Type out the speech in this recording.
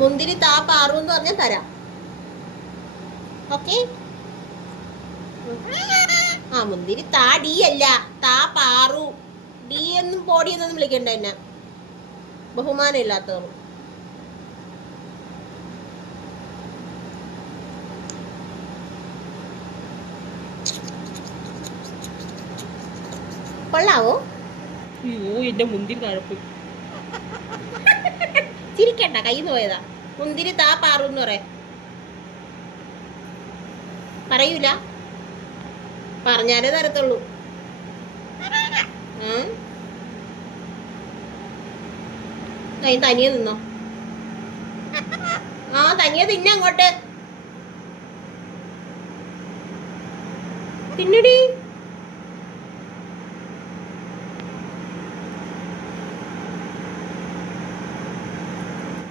മുന്തിരി താ പാറു എന്ന് പറഞ്ഞാൽ തരാം. ഓക്കെ ആ മുന്തിരി താ ഡി അല്ല. താ പാറു ഡി എന്നും ബോഡി എന്നൊന്നും വിളിക്കണ്ട എന്നെ. ബഹുമാനം ഇല്ലാത്തവർ. കൊള്ളാവോ? അയ്യോ എന്റെ മുന്തിരി തഴപ്പ് ചിരിക്കണ്ട നിന്ന് പോയതാ. മുന്തിരി താ പാറുന്ന് എന്ന് പറ പറയൂല. പറഞ്ഞാലേ തരത്തുള്ളൂ. കൈ തനിയെ നിന്നോ. ആ തനിയെ തിന്ന അങ്ങോട്ട്. തിന്നടി.